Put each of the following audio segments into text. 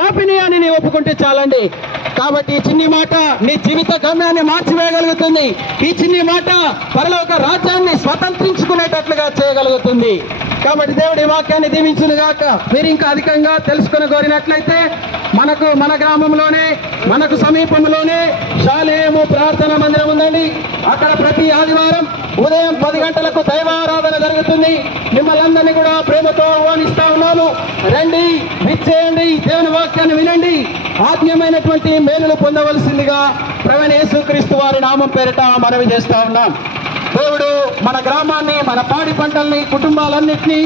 పాపిని అని నీ ఒప్పుకుంటే చాలండి. కాబట్టి ఈ చిన్ని మాట నీ జీవిత గమ్యాన్ని మార్చివేయగలుగుతుంది. ఈ చిన్ని మాట పరలోక రాజ్యాన్ని స్వతంత్రించుకునేటట్లుగా చేయగలుగుతుంది. కాబట్టి దేవుడి వాక్యాన్ని దీవించును గాక. మీరు ఇంకా అధికంగా తెలుసుకుని కోరినట్లయితే మన గ్రామంలోనే మనకు సమీపంలోనే శాలేము ప్రార్థన మందిరం ఉందండి. అక్కడ ప్రతి ఆదివారం ఉదయం 10 గంటలకు దైవారాధన జరుగుతుంది. మిమ్మల్ని అందరినీ కూడా ప్రేమతో ఆహ్వానిస్తా ఉన్నాను. రండి, విచ్చేయండి, దేవుని వాక్యాన్ని వినండి, ఆత్మీయమైనటువంటి మేలులు పొందవలసిందిగా ప్రభువైన యేసుక్రీస్తు వారి నామం పేరిట మనవి చేస్తా ఉన్నాం. దేవుడు మన గ్రామాన్ని, మన పాడి పంటల్ని, కుటుంబాలన్నింటినీ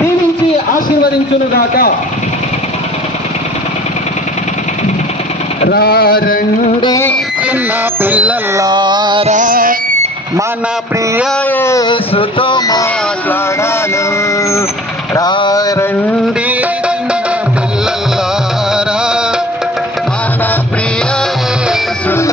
దీవించి ఆశీర్వదించునుగాక. రండి చిన్న పిల్లలారా, మన ప్రియ యేసుతో మాట్లాడాను. రండి చిన్న పిల్లలారా, మన ప్రియ యేసుతో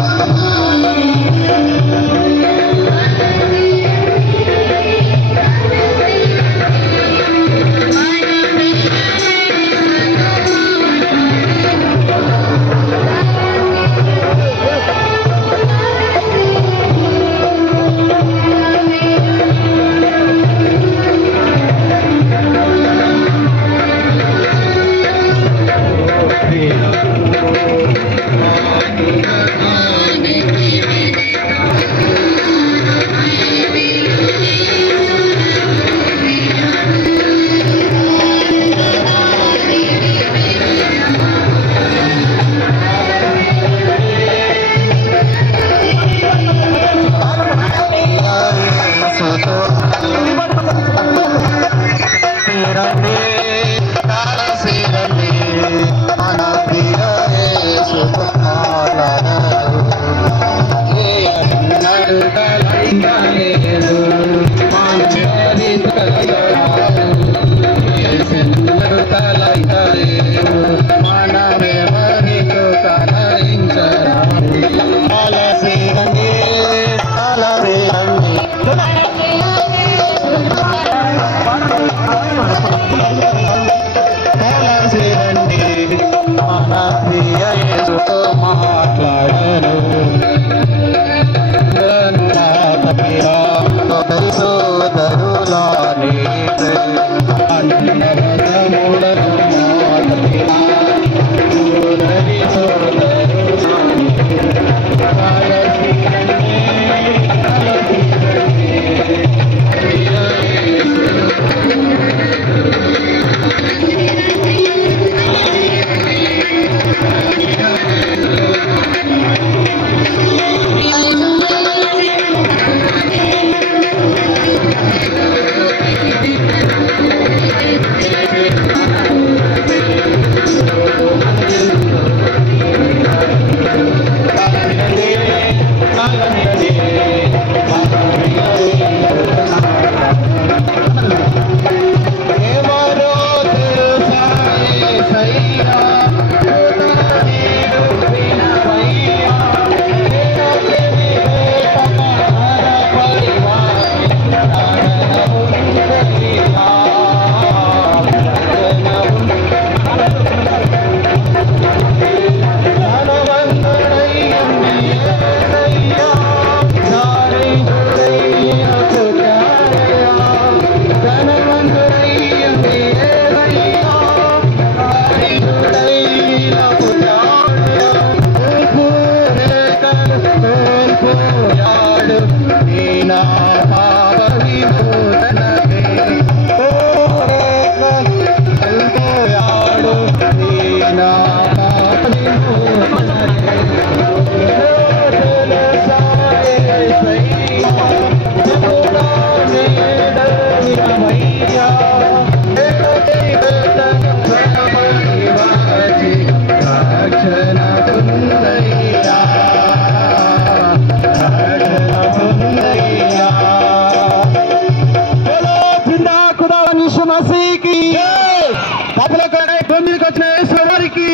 భూమికి వచ్చిన యేసు వారికి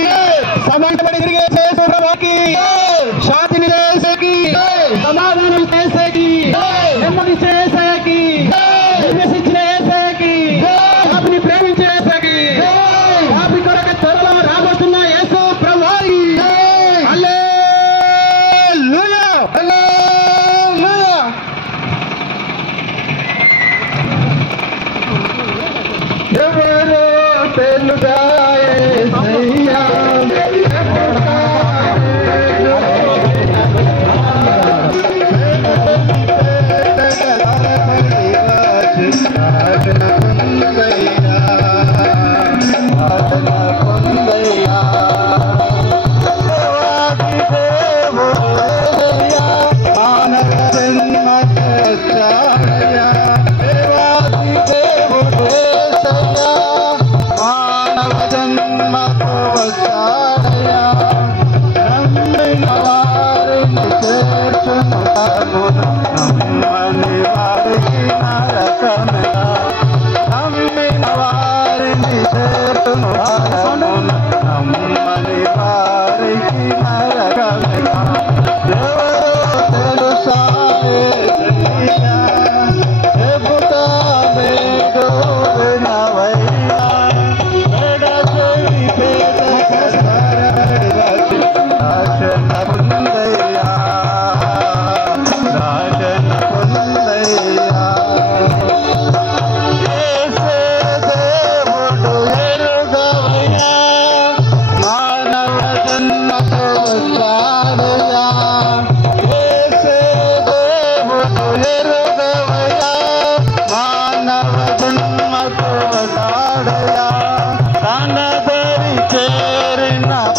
సమాజపడి తిరిగే యేసు వారికి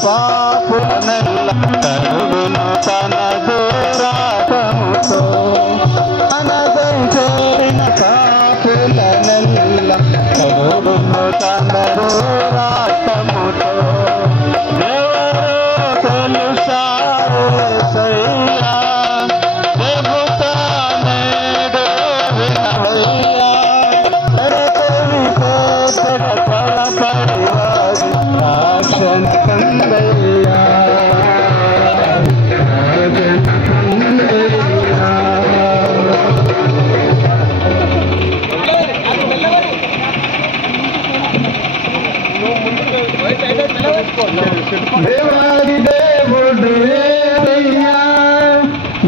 పాపులనెల్ల కరుడును తన దూరాటముతో అనదై చేరిన పాపులనెల్ల కరుడును తన దూరాటముతో ఎవరో తెలుసా యేసయ్యా చెబుతా నేడు వినవయ్యా తరతరి కోతడ పడపడివాసి రాక్షణ కందయ్యా దేవాది దేవుడు యేసయ్యా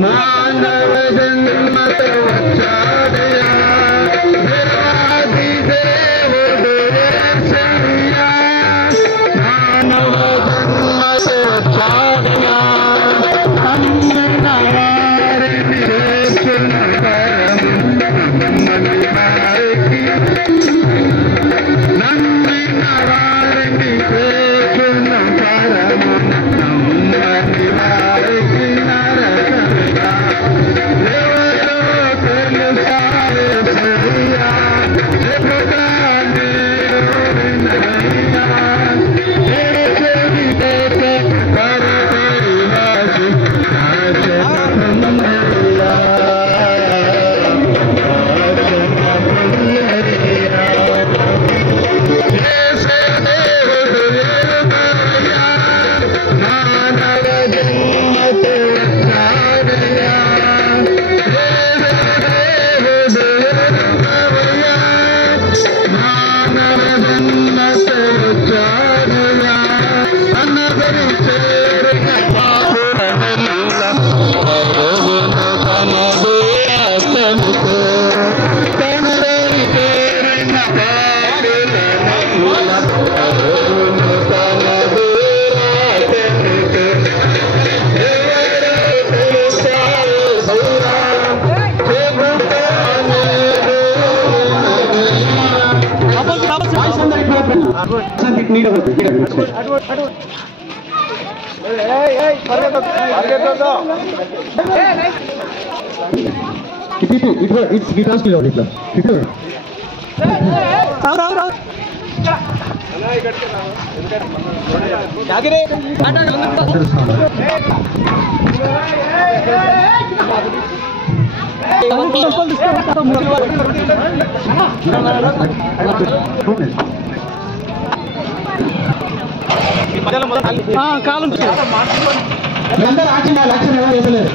మానవ జన్మతో వచ్చాడయ్యా దేవాది దేవుడు యేసయ్యా మానవ జన్మతో వచ్చాడయ్యా అన్న వారిని చేర్చున్న నమ్మిన వారిని చేర్చున్న పరము నమ్మని వారికి నరకమిగా ఎవరో తెలుసా యేసయ్యా చెబుతా నేడు వినవయ్యా చెబితే పరపరివాసి రాక్షణ కందయ్యా అందరూ యాక్షన్ చేయాలి. యాక్షన్ ఎవరు చేసలేరు.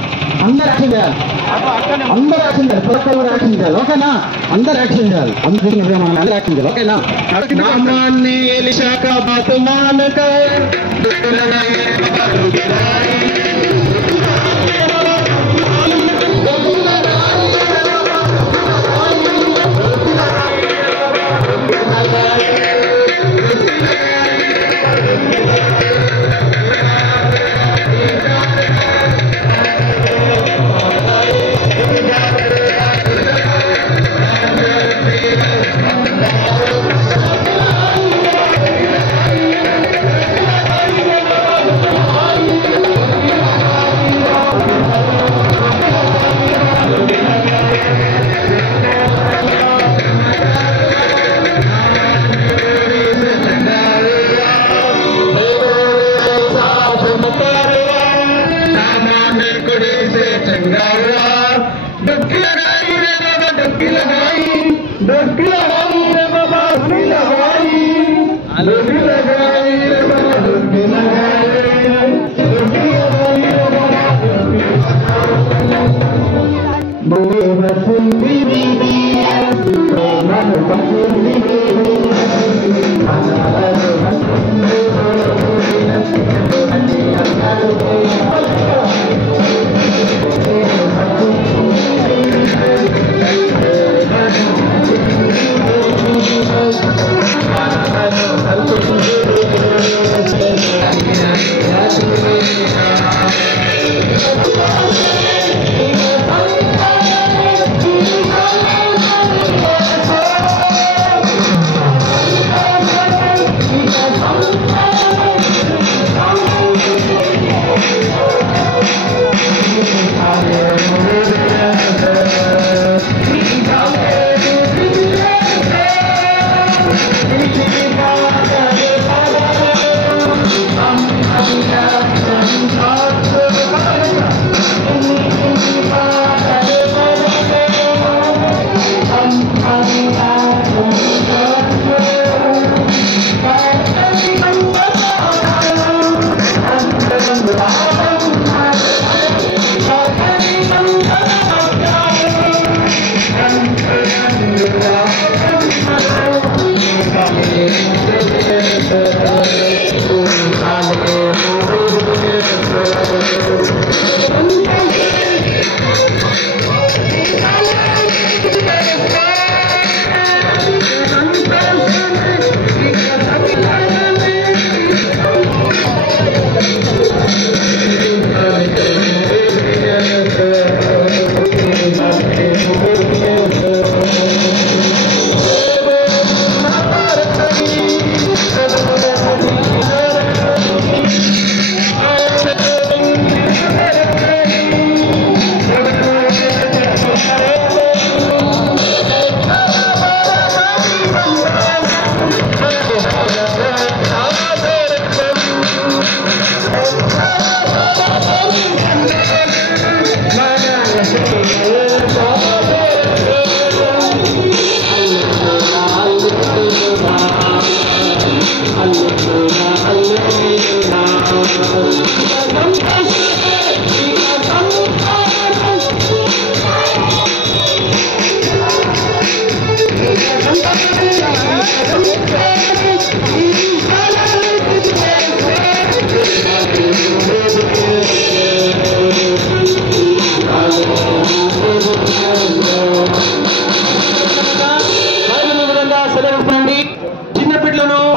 అందరూ యాక్షన్ చేయాలి. అందరూ యాక్షన్ చేయాలి. ప్రొడక్ట్ కూడా యాక్షన్ చేయాలి. ఓకేనా? అందరూ యాక్షన్ చేయాలి. అందరూ యాక్షన్ చేయాలి. ఓకేనా? నామాన్ని ఎలిషాక బతుమానక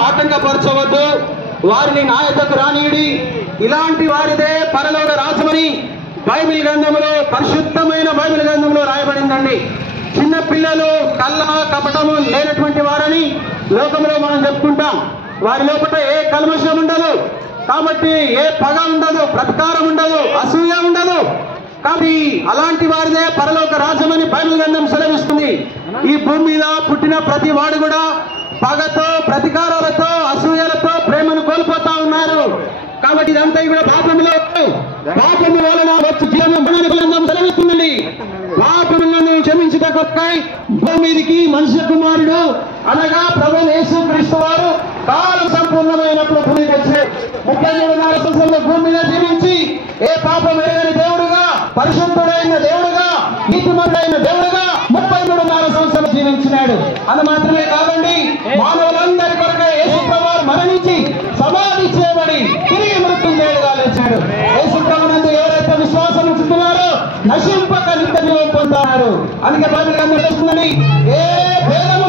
ఆటంకపరచవద్దు, వారిని నా యొద్దకు రానీయుడి, ఇలాంటి వారిదే పరలోక రాజ్యమని బైబిల్ గ్రంథంలో, పరిశుద్ధమైన బైబిల్ గ్రంథంలో రాయబడిందండి. చిన్న పిల్లలు కళ్ళ కపటము లేనటువంటి వారని లోకంలో మనం చెప్పుకుంటాం. వారి లోపల ఏ కల్మషం ఉండదు, కాబట్టి ఏ పగ ఉండదు, ప్రతీకారం ఉండదు, అసూయ ఉండదు. కాబట్టి అలాంటి వారిదే పరలోక రాజ్యమని బైబిల్ గ్రంథం సెలవిస్తుంది. ఈ భూమి మీద పుట్టిన ప్రతి వాడు కూడా పగతో, ప్రతీకారాలతో, అసూయలతో ప్రేమను కోల్పోతా ఉన్నారు. కాబట్టి ఇదంతా కూడా పాపము వలన వచ్చి జీవనం గ్రంథం సెలవిస్తుందండి. పాపములను క్షమించుట కొరకై భూమి మీదికి మనుష్య కుమారుడు అనగా ప్రభువు యేసుక్రీస్తు వారు కాలం సంపూర్ణమైనప్పుడు భూమికి వచ్చారు. 33 సంవత్సరాలు భూమి మీద జీవించి ఏ పాపం ఎరగని దేవుడుగా, పరిశుద్ధుడైన దేవుడుగా, నీతిమంతుడైన దేవుడుగా 33 సంవత్సరాలు జీవించినాడు. అది మాత్రమే కాదండి, మానవులందరి కొరకై యేసు ప్రభువు మరణించి సమాధి చేయబడి తిరిగి మృత్యుంజయుడుగా లేచాడు. యేసు ప్రభువునందు ఎవరైతే విశ్వాసం ఉంచుతున్నారో నశింపక నిత్య జీవం పొందుతారు. అందుకే బైబిల్ గ్రంథం చెప్తుందని ఏ భేదము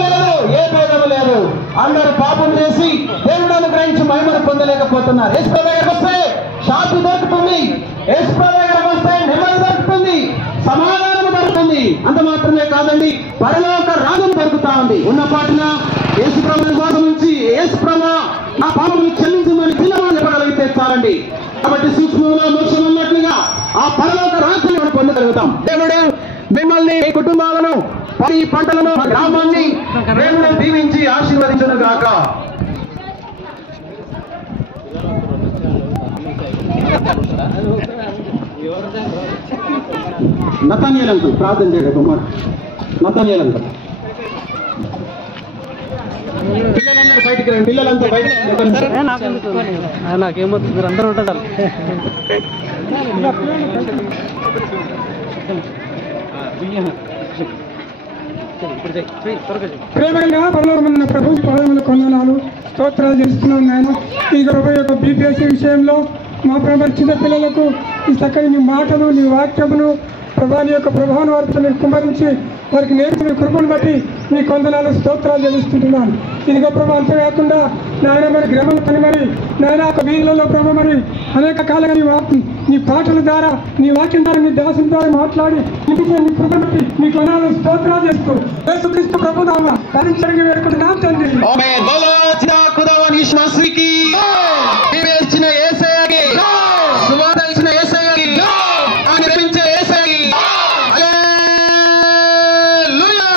లేదు, అందరూ పాపం చేసి దేవుడు అనుగ్రహించి మహిమను పొందలేకపోతున్నారు. యేసు ప్రభు దగ్గరకు వస్తే శాంతి దొరుకుతుంది, యేసు ప్రభు దగ్గరకు వస్తే నెమ్మది దొరుకుతుంది, సమాధానం దొరుకుతుంది. అంత మాత్రమే కాదండి, పరలోక రాజ్యం దొరుకుతా ఉంది. ఉన్న పాటున యేసు ప్రభు కోసం నుంచి యేసు ప్రభు నా పాపను క్షమించమని పిల్లలు చెప్పగలిగితే చాలండి. కాబట్టి సూక్ష్మంలో మోక్షం ఉన్నట్లుగా ఆ పరలోక రాజ్యాన్ని పొందగలుగుతాం. దేవుడు మిమ్మల్ని, మీ కుటుంబాలను, ఈ పంటలను, గ్రామాన్ని దేవుడు దీవించి ఆశీర్వదించును గాక. నతనీయులంకు ప్రార్థన చేయడం మాట. నతనీయులంకు పిల్లలందరూ బయటికి రండి, పిల్లలంతా బయటికి నాకేమవుతుంది, మీరు అందరూ ఉంటారు. ప్రేమగా పరలోకమైన ప్రభు పాదముల కొందనాలు స్తోత్రాలు చేస్తున్నాను నాయన. ఈ ప్రభు యొక్క బీపీఎస్సీ విషయంలో మా ప్రభు చిన్న పిల్లలకు ఈ చక్కని నీ మాటలు, నీ వాక్యమును ప్రభా నీ యొక్క ప్రభావం వారితో కుమ్మరించి వారికి నేర్పిన కృపను బట్టి నీ కొందనాలు స్తోత్రాలు చెల్లిస్తుంటున్నాను. ఇదిగో ప్రభు అంతేకాకుండా నాయన మరి గ్రామంలో మరి నాయన ఒక వీధులలో ప్రభు మరి అనేక కాలంగా నీ పాటల ద్వారా, నీ వాక్యం ద్వారా, నీ దాసుల ద్వారా మాట్లాడి నీ కృపను బట్టి నీ కొందనాలు స్తోత్రాలు చేస్తూ యేసుక్రీస్తు ప్రభు నామమున పరిచర్య వేడుకుంటున్నాం తండ్రి. ఆమేన్. బోలో ఖుదా ఖుదావని శ్వాసకి ఇచ్చిన యేసయ్యకి, సువార్త ఇచ్చిన యేసయ్యకి, అనుగ్రహించే యేసయ్యకి హల్లెలూయా.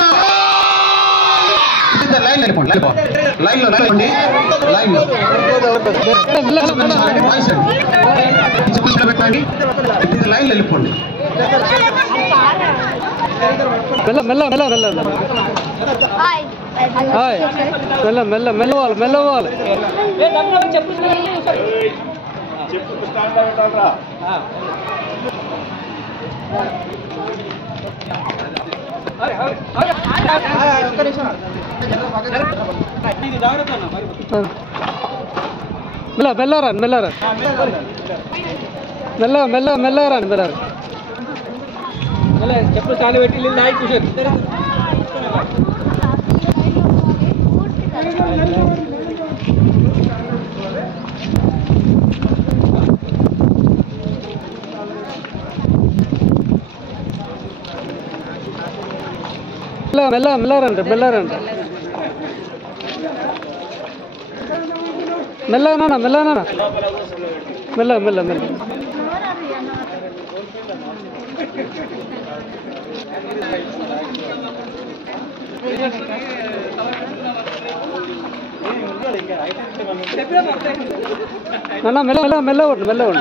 లైన్ నిలపండి, లైన్లో నిలపండి, లైన్లో పెట్టండి, లైన్ వెళ్ళిపోండి. మెల్ల మెల్ల మెల్ల మెల్ల మెల్ల మెల్ల మెల్లవాలి మెల్లవాలి. మెల్ల మెల్లరాని మెల్లరా మెల్లరాని మెల్లరా చెప్పు చాలు పెట్టి నాయి కూర్చొని మెల్లరండి మెల్లనా మెల్ల మెల్ల ఉండు